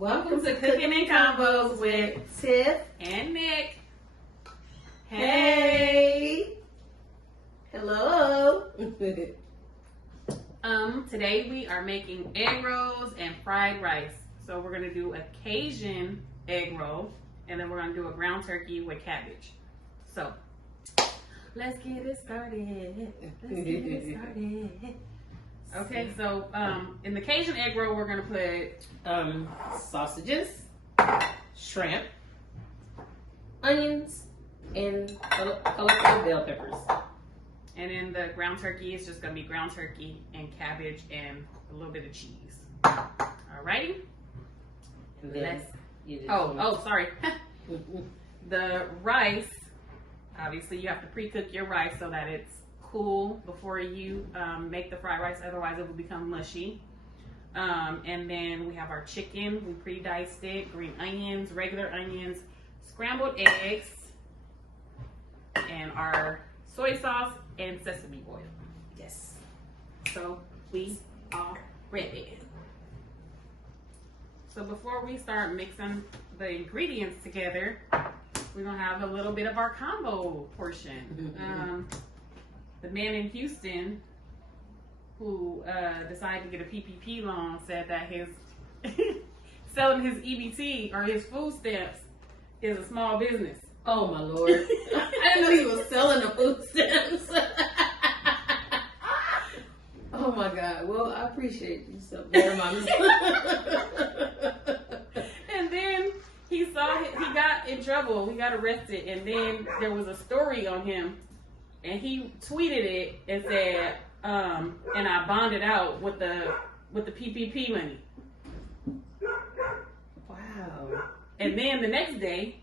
Welcome to Cooking and Convos with Tiff and Nick. Hey. Hello. Today we are making egg rolls and fried rice. So we're gonna do a Cajun egg roll, and then we're gonna do a ground turkey with cabbage. So let's get it started. Okay, so in the Cajun egg roll, we're gonna put sausages, shrimp, onions, and colorful bell peppers. and in the ground turkey, it's just gonna be ground turkey and cabbage and a little bit of cheese. Alrighty. And then Sorry. The rice, obviously you have to pre-cook your rice so that it's cool before you make the fried rice, otherwise it will become mushy. And then we have our chicken, we pre-diced it, green onions, regular onions, scrambled eggs, and our soy sauce and sesame oil. Yes. So we are ready. So before we start mixing the ingredients together, we're gonna have a little bit of our combo portion. The man in Houston who decided to get a PPP loan said that his selling his EBT or his food stamps is a small business. Oh my Lord. I didn't know he was selling the food stamps. Oh my God. Well, I appreciate you so very much. And then he got in trouble. He got arrested, and then there was a story on him, and he tweeted it and said, and I bonded out with the PPP money. Wow. And then the next day,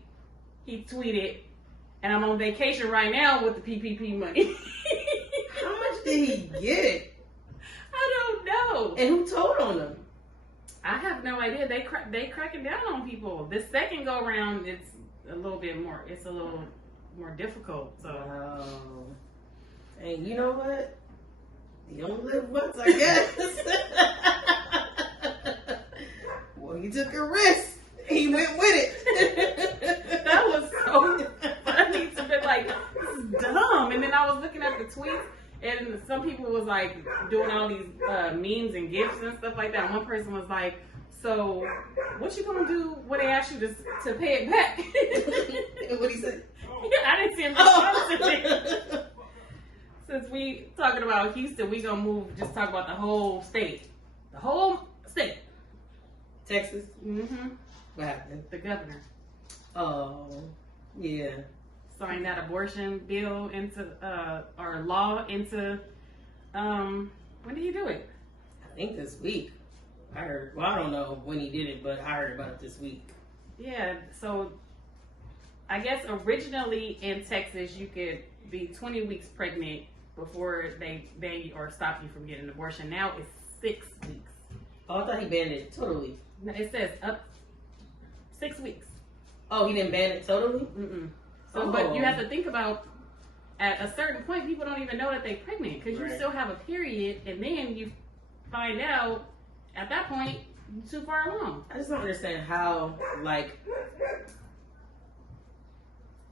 he tweeted, and I'm on vacation right now with the PPP money. How much did he get? I don't know. And who told on him? I have no idea. They cracking down on people. This second go around, it's a little more difficult. So. Wow. And you know what? You only live once, I guess. Well, he took a risk. He went with it. That was so funny to be like, this is dumb. And then I was looking at the tweets, and some people was like doing all these memes and gifs and stuff like that. And one person was like, so what you gonna do when they ask you to pay it back? And what he said? I didn't see him respond to it. Since we talking about Houston, we gonna just talk about the whole state. The whole state. Texas? Mm-hmm. What happened? The governor. Oh, yeah. Signed that abortion bill into, or law into, when did he do it? I think this week. I heard, well, I don't know when he did it, but I heard about it this week. Yeah, so I guess originally in Texas, you could be 20 weeks pregnant before they ban you or stop you from getting an abortion. Now it's 6 weeks. Oh, I thought he banned it totally. No, it says up 6 weeks. Oh, he didn't ban it totally? Mm-mm. So, but you have to think about, at a certain point, people don't even know that they're pregnant because you still have a period, and then you find out at that point you're too far along. I just don't understand how, like,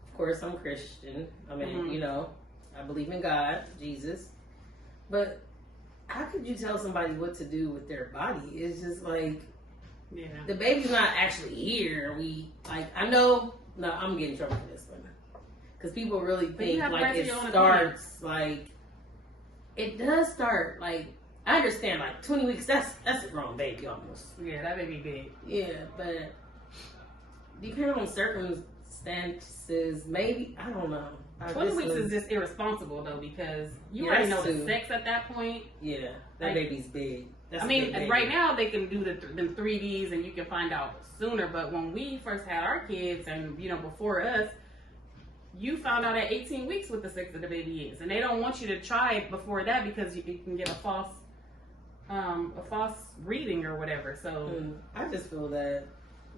of course I'm Christian. I mean, you know, I believe in God, Jesus, but how could you tell somebody what to do with their body? It's just like, yeah, the baby's not actually here. I know. No, I'm getting in trouble for this one. Because people really think like it starts like, it does start like, I understand like 20 weeks, that's a grown baby almost. Yeah, that baby big. Yeah, but depending on circumstances, maybe, I don't know. 20 weeks is just irresponsible though, because you already know the sex at that point. Yeah, that baby's big. That's right now they can do the 3Ds and you can find out sooner. But when we first had our kids, and you know, before us, you found out at 18 weeks what the sex of the baby is, and they don't want you to try it before that because you can get a false reading or whatever. So I just feel that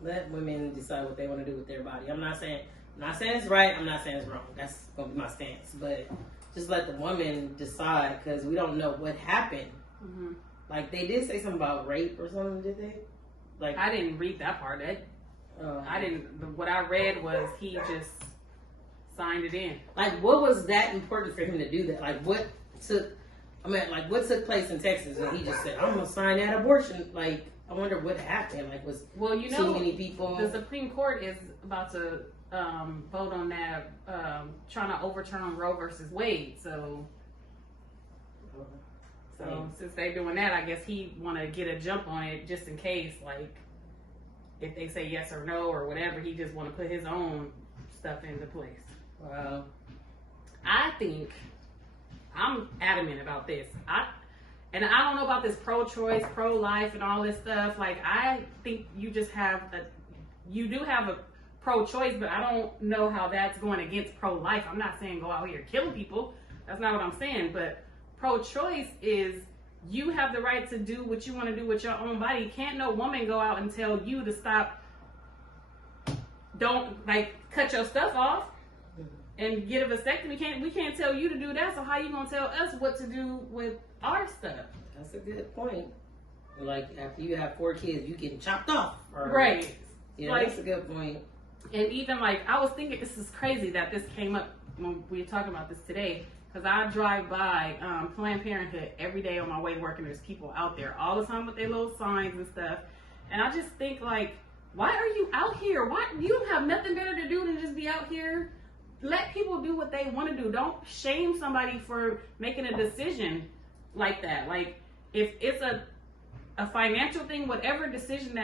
let women decide what they want to do with their body. I'm not saying it's right. I'm not saying it's wrong. That's gonna be my stance. But just let the woman decide, because we don't know what happened. Mm-hmm. Like, they did say something about rape or something, did they? Like, I didn't read that part. I didn't. What I read was he just signed it in. Like, what was that important for him to do that? Like, what took what took place in Texas and he just said, "I'm gonna sign that abortion." Like, I wonder what happened. Like, was too many people? The Supreme Court is about to vote on that, trying to overturn Roe versus Wade. So since they're doing that, I guess he want to get a jump on it just in case, like, if they say yes or no or whatever, he just want to put his own stuff into place. Wow. I think I'm adamant about this. I don't know about this pro-choice, pro-life, and all this stuff. Like, I think you do have a pro-choice, but I don't know how that's going against pro-life. I'm not saying go out here killing people. That's not what I'm saying. But pro-choice is you have the right to do what you want to do with your own body. Can't no woman go out and tell you to stop. Don't, like, cut your stuff off and get a vasectomy. We can't tell you to do that. So how you gonna tell us what to do with our stuff? That's a good point. Like, after you have 4 kids, you getting chopped off. Right. Yeah, like, that's a good point. And even, like, I was thinking, this is crazy that this came up when we were talking about this today. Because I drive by Planned Parenthood every day on my way to work, and there's people out there all the time with their little signs and stuff. And I just think, like, why are you out here? Why you don't have nothing better to do than just be out here? Let people do what they want to do. Don't shame somebody for making a decision like that. Like, if it's a financial thing, whatever decision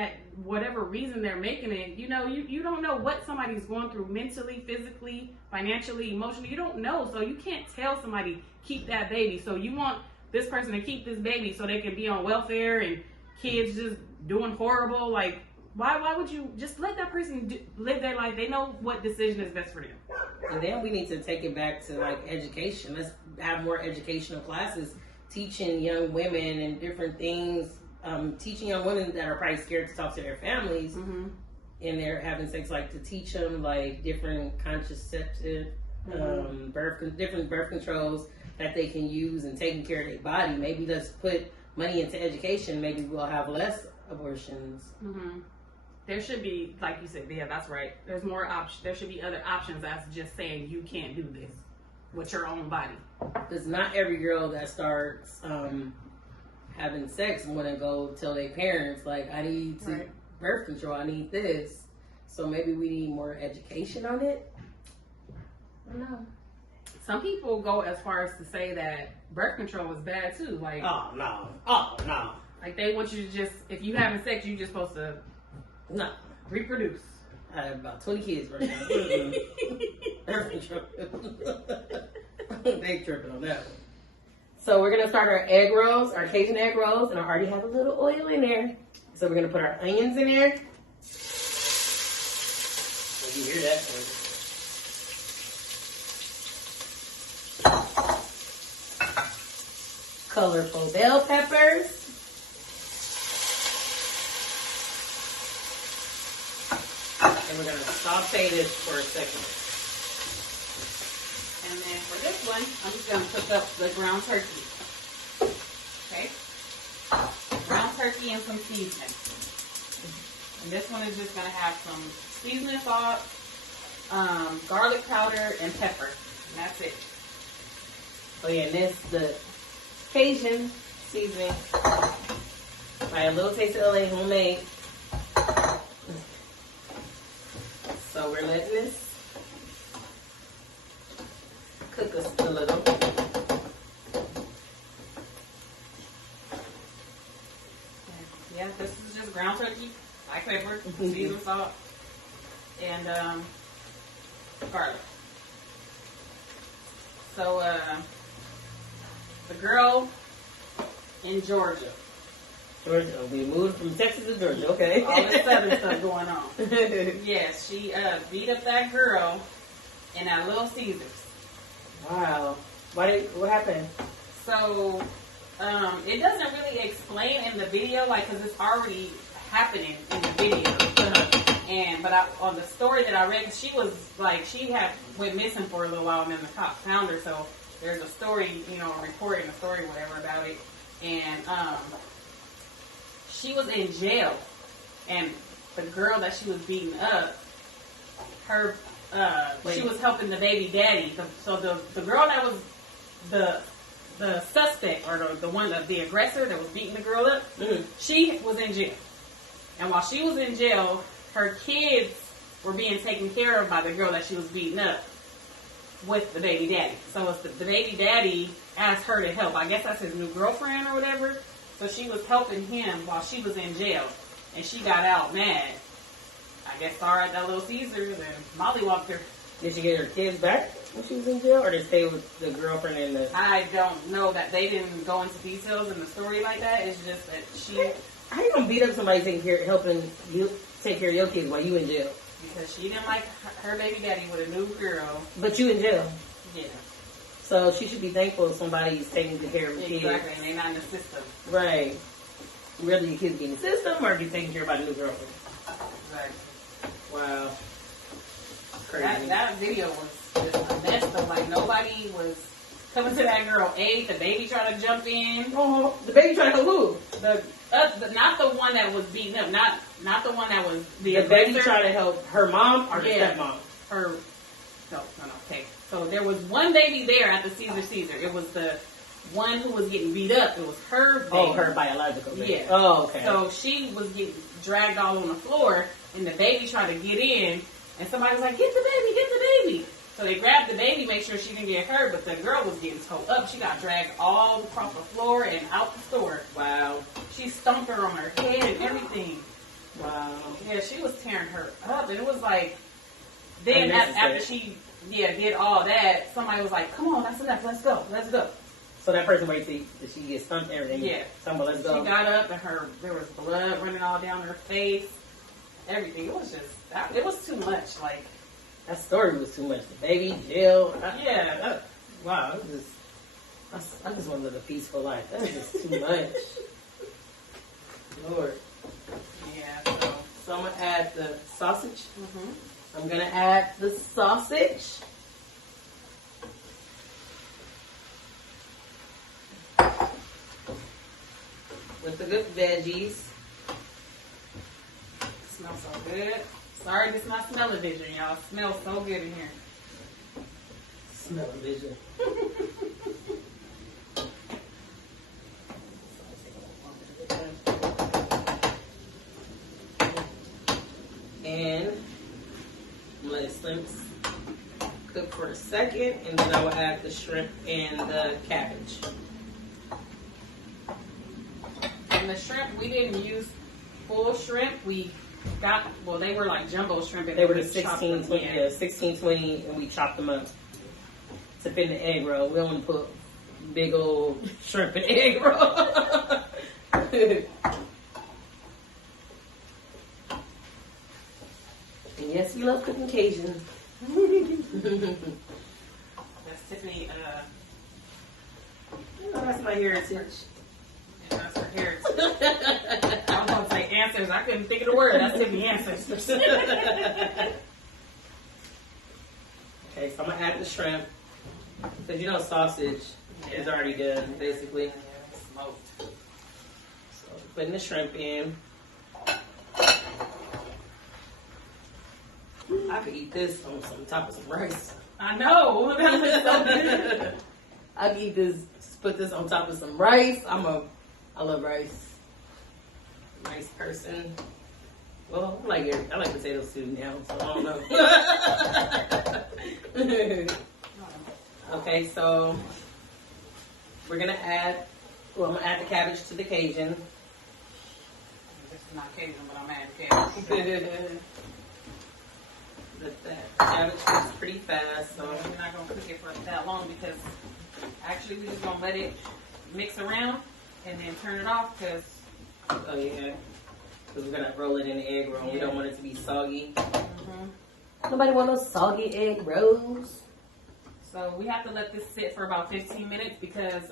whatever reason they're making it, you don't know what somebody's going through mentally, physically, financially, emotionally. You don't know. So you can't tell somebody, keep that baby. So you want this person to keep this baby so they can be on welfare and kids just doing horrible. Like, why would you just let that person live their life? They know what decision is best for them. And then we need to take it back to, like, education. Let's have more educational classes teaching young women and different things. Teaching young women that are probably scared to talk to their families and they're having sex, like, to teach them, like, different contraceptive, different birth controls that they can use and taking care of their body. Maybe let's put money into education. Maybe we'll have less abortions. There should be, like you said, yeah, that's right. There's more options. There should be other options that's just saying you can't do this with your own body. Because not every girl that starts having sex want to go tell their parents, like, I need to birth control, I need this. So maybe we need more education on it. I don't know. Some people go as far as to say that birth control is bad too. Like, oh no. Like, they want you to just, if you having sex, you're just supposed to reproduce. I have about 20 kids right now. Birth control. They tripping on that one. So we're gonna start our egg rolls, our Cajun egg rolls, and I already have a little oil in there. So we're gonna put our onions in there. So you hear that? Colorful bell peppers. And we're gonna saute this for a second. And then for this one, I'm just going to cook up the ground turkey. Okay? Ground turkey and some seasoning. And this one is just going to have some seasoning salt, garlic powder, and pepper. And that's it. Oh yeah, and this the Cajun seasoning. By a little taste of LA homemade. So we're letting this cook us a little. Yeah, this is just ground turkey, black pepper, seasoned salt, and garlic. So the girl in Georgia. We moved from Texas to Georgia, okay. All this southern stuff going on. Yes, she beat up that girl in that Little Caesars. Wow. What happened? So, it doesn't really explain in the video, like, because it's already happening in the video. But on the story that I read, she was, like, she went missing for a little while, and then the cops found her. So, there's a story, reporting a story, whatever, about it. And, she was in jail and the girl that she was beating up, her she was helping the baby daddy. So the girl that was the suspect, or the aggressor that was beating the girl up, she was in jail. And while she was in jail, her kids were being taken care of by the girl that she was beating up with the baby daddy. So it's the baby daddy asked her to help. I guess that's his new girlfriend or whatever. So she was helping him while she was in jail. And she got out mad. I guess saw her at that Little Caesars and mollywopped her. Did she get her kids back when she was in jail, or did they stay with the girlfriend and the... I don't know. That they didn't go into details in the story like that. It's just that she... How you gonna beat up somebody helping you take care of your kids while you in jail? Because she didn't like her baby daddy with a new girl. But you in jail. Yeah. So she should be thankful if somebody's taking care of the kids. Exactly, and they're not in the system. Right. Whether your kids be in the system or be taking care of a new girlfriend. Exactly. Wow. Crazy. That video was just a mess. Though. Like, nobody was coming to that girl aid. The baby tried to jump in. Oh, the baby tried to who? Not the one that was beaten up. Not the one that was the baby tried to help her mom or the stepmom? No. Okay. So there was one baby there at the Caesar. It was the one who was getting beat up. It was her baby. Oh, her biological baby. Yeah. Oh, okay. So she was getting dragged all on the floor, and the baby tried to get in, and somebody was like, get the baby. So they grabbed the baby, make sure she didn't get hurt, but the girl was getting towed up. She got dragged all across the floor and out the store. Wow. She stomped her on her head and everything. Wow. Yeah, she was tearing her up, and it was like, then after she did all that, somebody was like, come on, that's enough, let's go. So that person waited till she get stumped and everything. Yeah. Somebody, let's go. She got up, and there was blood running all down her face, everything. It was just, it was too much, like. That story was too much. The baby, jail. Wow. I just want to live a peaceful life. That was just too much. Lord. Yeah. So I'm going to add the sausage. Mm-hmm. I'm going to add the sausage. With the good veggies. It smells so good. Sorry, this is not smell-o-vision, y'all. It smells so good in here. Smell-o-vision. And I'm going to let it cook for a second, and then I will add the shrimp and the cabbage. And the shrimp, we didn't use full shrimp. They were like jumbo shrimp. They were the 16-20, and we chopped them up to fit in the egg roll. We don't want to put big old shrimp in egg roll. And yes, we love cooking Cajun. That's Tiffany. That's my heritage. Yeah, that's her heritage. I was going to say answers. I couldn't think of the word. That's Tiffany answers. Okay, so I'm going to add the shrimp. Because sausage is already done, basically. Smoked. So putting the shrimp in. I could eat this on top of some rice. I know. That was so good. I could eat this, just put this on top of some rice. I love rice. Rice person. Well, I like potatoes too now, so I don't know. Okay, so we're gonna add. Well, I'm gonna add the cabbage to the Cajun. This is not Cajun, but I'm adding cabbage. That cabbage cooks pretty fast, so we're not gonna cook it for that long because actually we're just gonna let it mix around and then turn it off because. Oh yeah, because we're gonna roll it in the egg roll. Yeah. We don't want it to be soggy. Mm-hmm. Nobody want those soggy egg rolls. So we have to let this sit for about 15 minutes because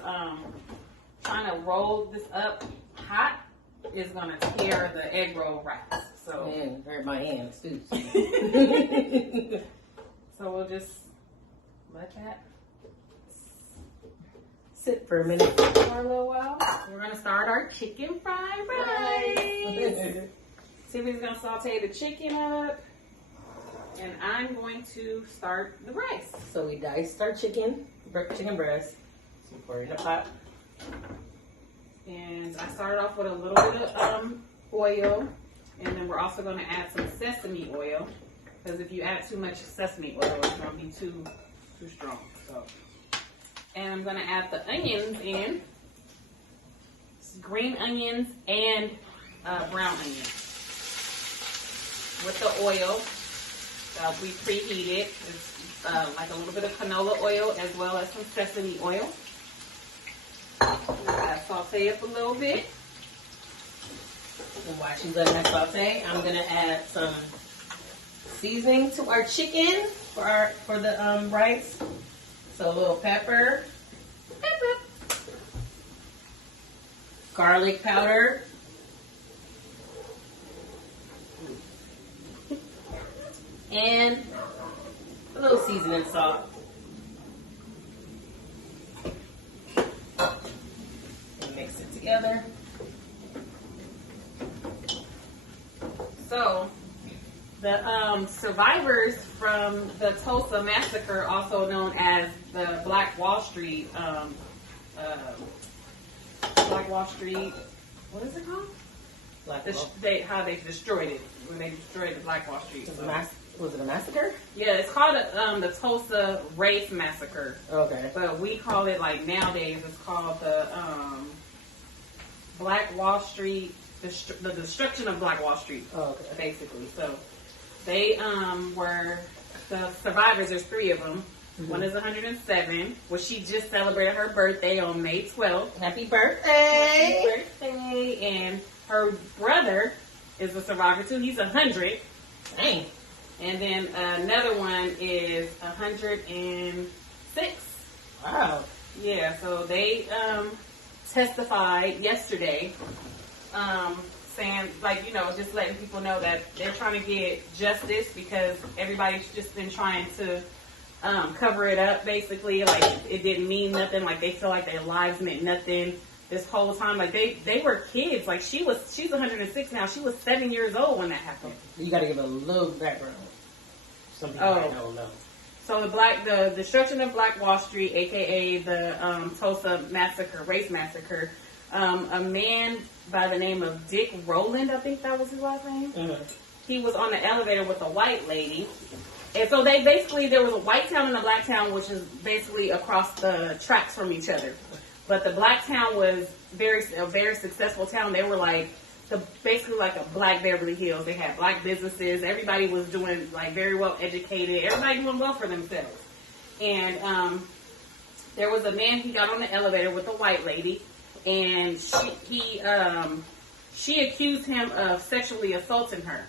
trying to roll this up hot is gonna tear the egg roll wraps. So man, hurt my hands too. So we'll just let that sit for a minute. For a little while. We're gonna start our chicken fried rice. Tiffany's gonna saute the chicken up, and I'm going to start the rice. So we diced our chicken breast. So pour it in a pot. And I started off with a little bit of oil, and then we're also going to add some sesame oil, because if you add too much sesame oil, it's going to be too strong. So, and I'm going to add the onions in, green onions and brown onions with the oil. We preheated. It's like a little bit of canola oil as well as some sesame oil. Saute up a little bit. And while she's letting that saute, I'm gonna add some seasoning to our chicken for the rice. So a little pepper, garlic powder, and a little seasoning salt. Mix it together. So, the survivors from the Tulsa massacre, also known as the Black Wall Street, what is it called? How they destroyed it, when they destroyed the Black Wall Street. Was it a massacre? Yeah, it's called the Tulsa Race Massacre. Okay. But we call it, like, nowadays, it's called the Black Wall Street, the destruction of Black Wall Street. Oh, okay. Basically. So they were the survivors. There's 3 of them. Mm-hmm. One is 107. Well, she just celebrated her birthday on May 12th. Happy birthday! Happy birthday! And her brother is a survivor too. He's 100. Dang. And then another one is 106. Wow. Yeah. So they testified yesterday, saying, like, you know, just letting people know that they're trying to get justice because everybody's just been trying to cover it up, basically. Like, it didn't mean nothing. Like, they feel like their lives meant nothing this whole time. Like, they were kids. Like, she's 106 now. She was 7 years old when that happened. You got to give a little background. Some people might not know. So the destruction of Black Wall Street, aka the Tulsa massacre, race massacre. A man by the name of Dick Rowland, I think that was his last name. Mm-hmm. He was on the elevator with a white lady, and so there was a white town and a black town, which is basically across the tracks from each other. But the black town was a very successful town. They were like basically like a black Beverly Hills. They had black businesses. Everybody was doing, like, very well educated. Everybody doing well for themselves. And there was a man. He got on the elevator with a white lady, and she accused him of sexually assaulting her.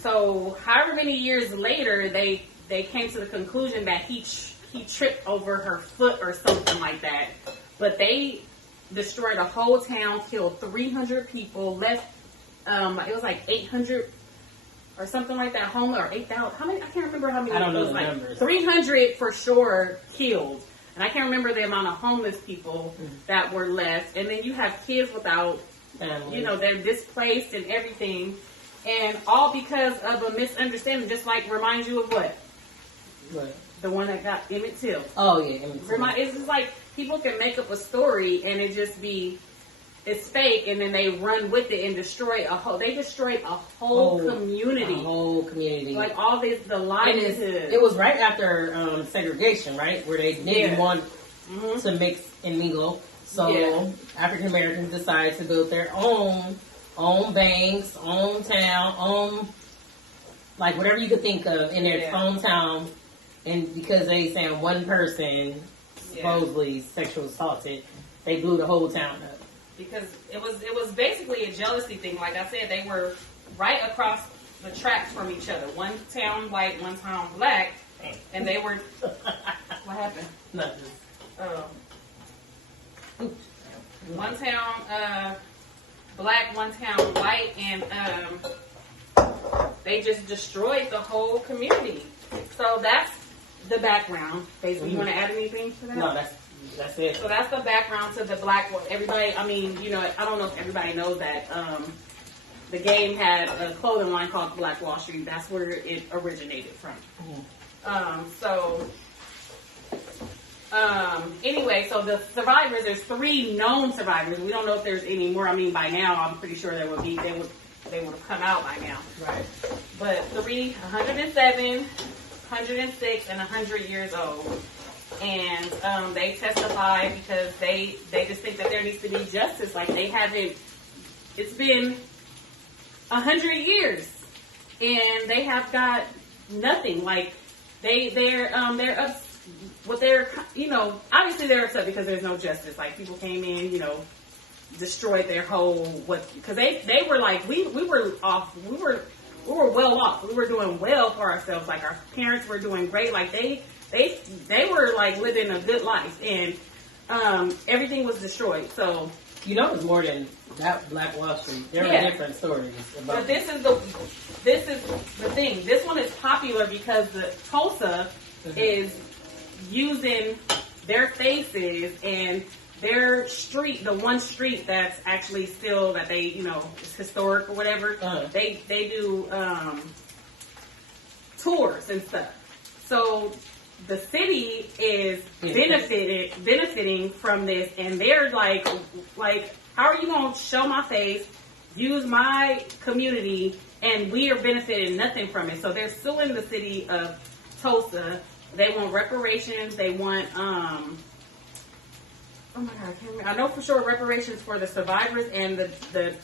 So however many years later, they came to the conclusion that he tripped over her foot or something like that. But they destroyed a whole town, killed 300 people, left, it was like 800 or something like that, homeless, or 8,000. How many? I can't remember how many. I don't know it was the like numbers. 300 for sure killed. And I can't remember the amount of homeless people that were left. And then you have kids without, family. You know, they're displaced and everything. And all because of a misunderstanding, just like reminds you of what? What? The one that got Emmett Till. Oh, yeah, Emmett Till. It's just like people can make up a story and it just be, it's fake, and then they run with it and destroy they destroyed a whole community. A whole community. Like all this, the livelihood. It was right after segregation, right? Where they didn't want to mix and mingle. So African Americans decided to build their own banks, own town, own, like, whatever you could think of in their own town. And because they saying one person supposedly sexually assaulted, they blew the whole town up. Because it was basically a jealousy thing. Like I said, they were right across the tracks from each other. One town white, one town black, and they were. What happened? Nothing. One town black, one town white, and they just destroyed the whole community. So that's the background. Basically, you want to add anything to that? No, that's it. So that's the background to the black. Everybody, I mean, you know, I don't know if everybody knows that the game had a clothing line called Black Wall Street. That's where it originated from. Anyway, so the survivors, there's 3 known survivors. We don't know if there's any more. I mean, by now, I'm pretty sure they would have come out by now. Right. But 107, 106, and 100 years old. And they testify because they just think that there needs to be justice. Like, they haven't, it's been 100 years, and they have got nothing. Like, they're up. What they're, obviously they're upset because there's no justice. Like, people came in, destroyed their whole, because they were like, we were off, we were well off. We were doing well for ourselves. Like, our parents were doing great. Like, they were like living a good life, and everything was destroyed. So, it's more than that Black Wall Street. There are different stories about. But this is the thing. This one is popular because the Tulsa is using their faces and their street, the one street that's actually still that they, is historic or whatever. They do tours and stuff. So the city is benefiting from this, and they're like, how are you going to show my face, use my community, and we are benefiting nothing from it? So they're suing the city of Tulsa. They want reparations. They want, oh my God, I can't remember. I know for sure reparations for the survivors and the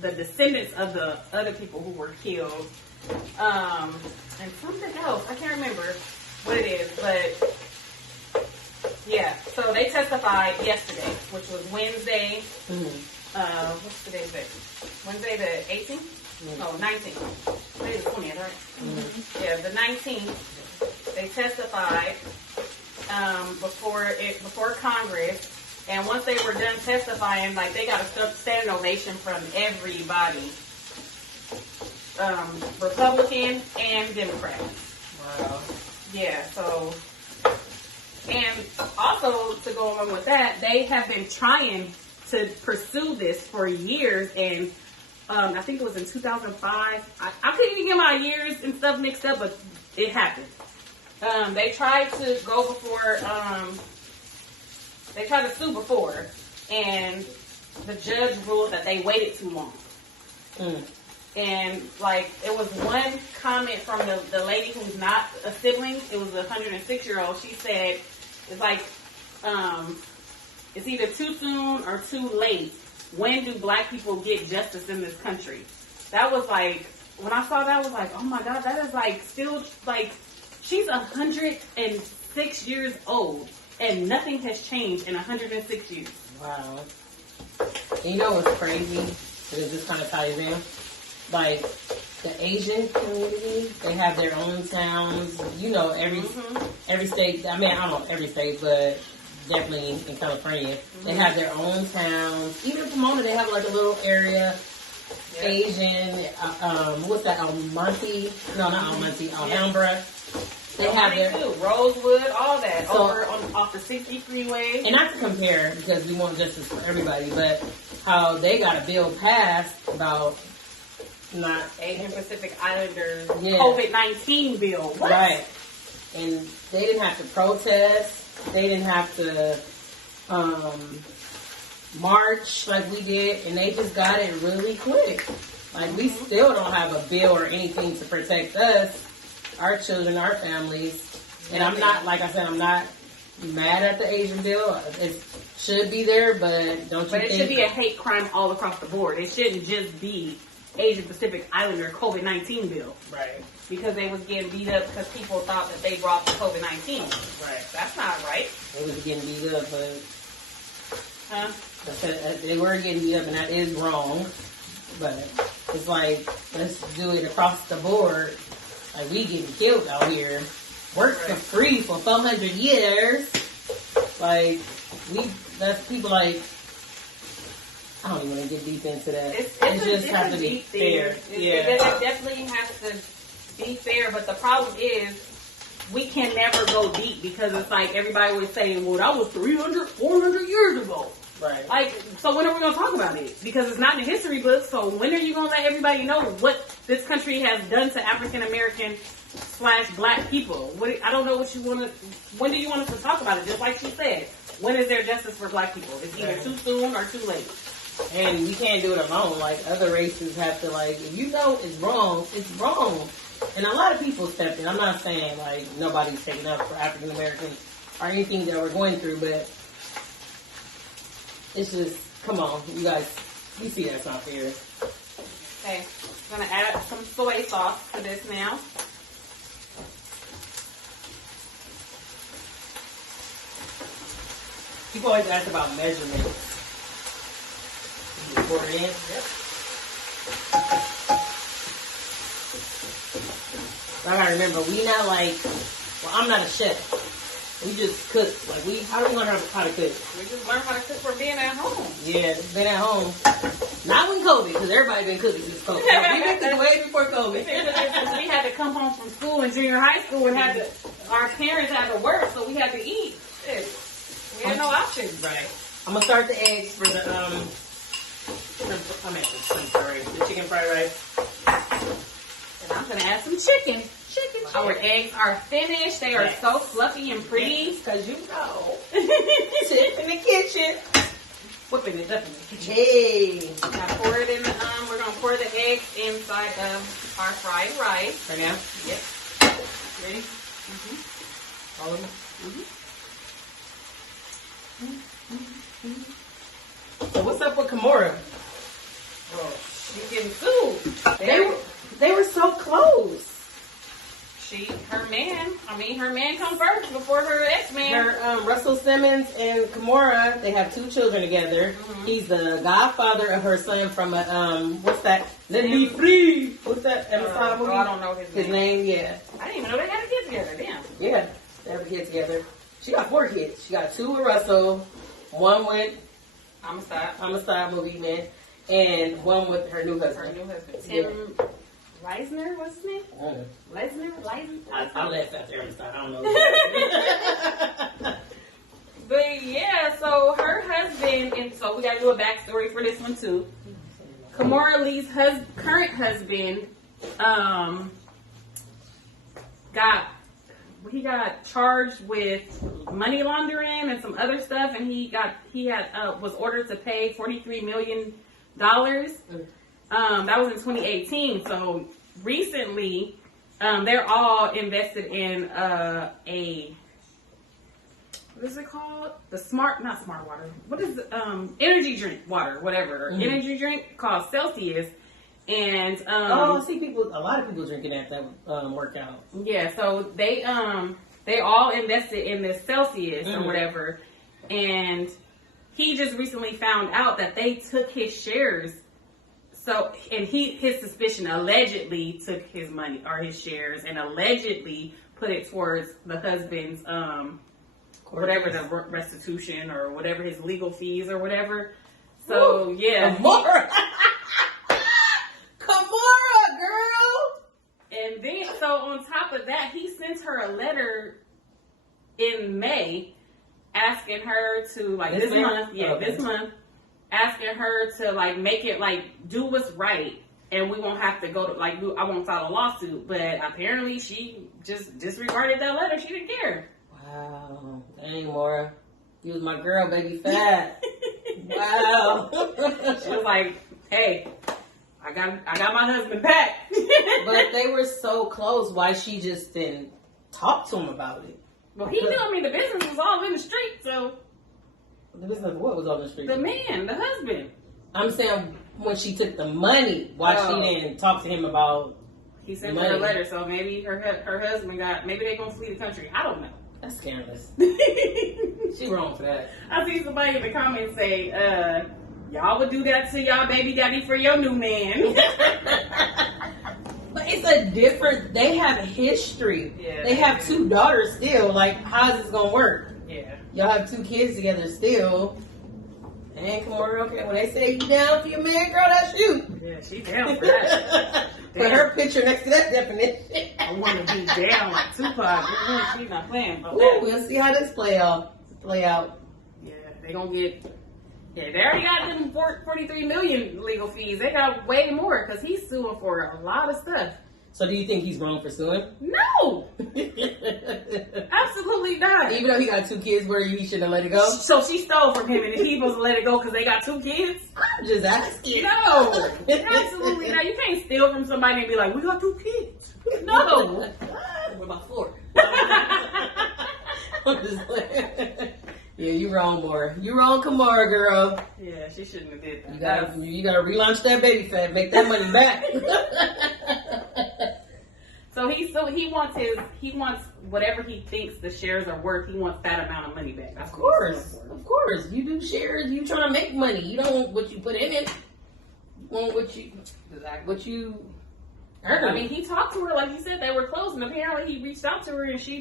descendants of the other people who were killed. And something else. I can't remember what it is, but yeah. So they testified yesterday, which was Wednesday. What's today's date? Wednesday the 18th? No, 19th. Today's the 20th, right? Yeah, the 19th. They testified before Congress, and once they were done testifying, like, they got a standing ovation from everybody, Republican and Democrat. Wow. Yeah. So, and also to go along with that, they have been trying to pursue this for years, and I think it was in 2005. I couldn't even get my years and stuff mixed up, but it happened. They tried to go before, they tried to sue before, and the judge ruled that they waited too long. And, like, it was one comment from the lady who's not a sibling. It was a 106-year-old. She said, it's like, it's either too soon or too late. When do black people get justice in this country? That was like, when I saw that, I was like, oh my God, that is like still, like, she's 106 years old, and nothing has changed in 106 years. Wow. And you know what's crazy? It just kind of ties in. Like, the Asian community, they have their own sounds. Every state, I mean, I don't know every state, but definitely in California, they have their own towns. Even Pomona, they have like a little area. Yep. Asian, what's that? Almonte? No, not Almonte. Alhambra. They have their too. Rosewood, all that over off the 60 freeway. And not to compare, because we want justice for everybody, but how they got a bill passed about not Asian Pacific Islanders COVID-19 bill. What? Right. And they didn't have to protest. They didn't have to march like we did, and they just got it really quick. Like, we still don't have a bill or anything to protect us, our children, our families. And I'm not, like I said, I'm not mad at the Asian bill. It should be there, but don't you think... But it should be a hate crime all across the board. It shouldn't just be Asian Pacific Islander COVID-19 bill. Right. Because they was getting beat up because people thought that they brought the COVID-19. Right. That's not right. They was getting beat up, but... Huh? They were getting beat up, and that is wrong. But it's like, let's do it across the board. Like, we getting killed out here. Work for free for 400 years. Like, that's people like... I don't even want to get deep into that. It just has to be fair. It definitely has to be fair, but the problem is we can never go deep because it's like everybody was saying, well, that was 300, 400 years ago. Right. Like, so when are we going to talk about it? Because it's not in the history books. So when are you going to let everybody know what this country has done to African American / Black people? I don't know what you want to. When do you want us to talk about it? Just like she said, when is there justice for Black people? It's either too soon or too late. And we can't do it alone. Like, other races have to, like, if you know it's wrong, it's wrong. And a lot of people stepped in. I'm not saying, like, nobody's taking up for African Americans or anything that we're going through, but it's just, come on, you guys, you see that's not fair. Okay, I'm going to add some soy sauce to this now. People always ask about measurements. You pour it in? Yep. I gotta remember, we not like, well, I'm not a chef. We just cook. Like, how do we learn how to cook? We just learn how to cook from being at home. Yeah, been at home. Not when COVID, because everybody been cooking since COVID. No, we been cooking way before COVID. We had to come home from school in junior high school and our parents had to work, so we had to eat. We had no options. Right. I'm gonna start the eggs for the chicken fried rice. And I'm gonna add some chicken. Our eggs are finished. They are so fluffy and pretty. Because you know, Tiff in the kitchen. Whipping it up in the kitchen. Hey. Now pour it in the, we're going to pour the eggs inside of our fried rice. Right now? Yep. Ready? All of them? So what's up with Kimora? Oh, she's getting sued. They were so close. Her man comes first before her ex-man. Russell Simmons and Kimora, they have 2 children together. Mm-hmm. He's the godfather of her son from what's that? Let Me Free. What's that? movie? I don't know his name. Yeah. I didn't even know they had a kid together. Damn. Yeah, they have a kid together. She got 4 kids. She got 2 with Russell, 1 with Homicide movie man, and 1 with her new husband. Tim Leisner, what's his name? Leisner? I'll let that there and start. I don't know. But yeah, so her husband, and so we gotta do a backstory for this one too. Kimora Lee's current husband, got charged with money laundering and some other stuff, and he was ordered to pay $43 million. That was in 2018. So recently, they're all invested in what is it called? Not smart water. What is energy drink water, whatever. Mm-hmm. Energy drink called Celsius. And I see a lot of people drinking that workout. Yeah, so they all invested in this Celsius or whatever, and he just recently found out that they took his shares. So, and his suspicion allegedly took his money or his shares and allegedly put it towards the husband's whatever the restitution or whatever his legal fees or whatever. So yeah. Kimora, girl. And then, so on top of that, he sent her a letter in May asking her to, like, this month, asking her to, like, make it, like, do what's right, and we won't have to go to, like, I won't file a lawsuit. But apparently she just disregarded that letter. She didn't care. Wow. Dang, Mora. You was my girl, baby fat. Wow. She was like, hey, I got my husband back. But they were so close. Why she just didn't talk to him about it? Well, he knew. I mean, the business was all in the street, so. The business what was on the street? The man, the husband. I'm saying when she took the money, why she didn't talk to him about. He sent her a letter, so maybe her husband maybe they gonna flee the country. I don't know. That's scandalous. She wrong for that. I see somebody in the comments say, y'all would do that to y'all baby daddy for your new man. But it's a different, they have a history. Yeah, they have 2 daughters still. Like, how's this gonna work? Yeah. Y'all have 2 kids together still. And Kimora, okay, when they say you down for your man, girl, that's you. Yeah, she's down for that. Put her picture next to that definition. I want to be down like Tupac. She's not playing about that. We'll see how this play out. Yeah, they gonna get Yeah, they already got them 43 million legal fees. They got way more because he's suing for a lot of stuff. So do you think he's wrong for suing? No! Absolutely not. Even though he got 2 kids, where he shouldn't have let it go? So she stole from him and he's supposed to let it go because they got 2 kids? I'm just asking. No! Absolutely not. You can't steal from somebody and be like, we got 2 kids. No! What about 4? I'm just like, yeah, you wrong, More. You wrong, Kamara, girl. Yeah, she shouldn't have did that. You gotta relaunch that baby fat, make that money back. So he wants whatever he thinks the shares are worth. He wants that amount of money back. Of course. You do shares. You trying to make money. You don't want what you put in it. You want what you earn. I mean, he talked to her like you said they were close, and apparently he reached out to her and she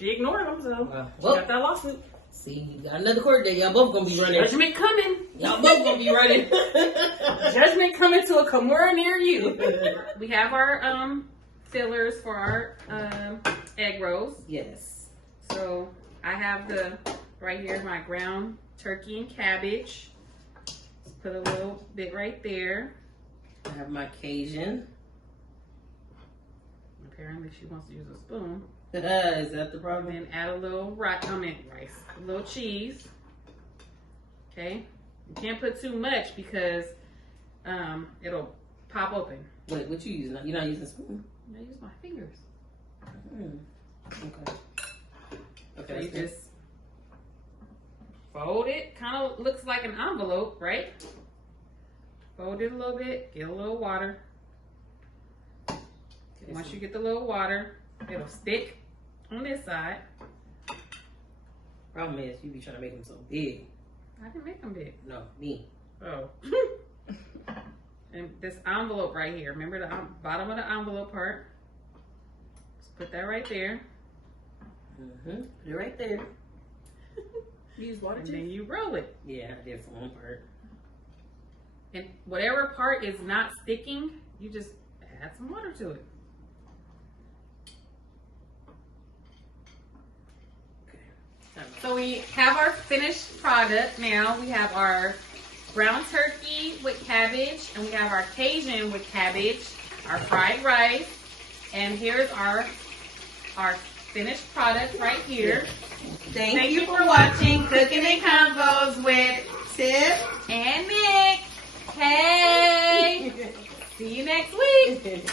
ignored him. So she got that lawsuit. See, you got another court date. Y'all both gonna be running. Judgment coming. Y'all both gonna be running. Judgment coming to a Kimura near you. We have our fillers for our egg rolls. Yes. So I have right here my ground turkey and cabbage. Just put a little bit right there. I have my Cajun. Apparently she wants to use a spoon. Is that the problem? And then add a little rice, a little cheese. Okay. You can't put too much because it'll pop open. Wait, what you using? You're not using a spoon? I use my fingers. Okay. So you just fold it. Kind of looks like an envelope, right? Fold it a little bit. Get a little water. Once you get the little water, it'll stick on this side. Problem is, you be trying to make them so big. I can make them big. No, me. Oh. And this envelope right here. Remember the bottom of the envelope part? Just put that right there. Put it right there. Use water and then you roll it. Yeah, I did for one part. And whatever part is not sticking, you just add some water to it. So we have our finished product now. We have our ground turkey with cabbage, and we have our Cajun with cabbage, our fried rice, and here's our finished product right here. Thank you for watching Cooking and Convos with Tip and Nick. Hey! See you next week.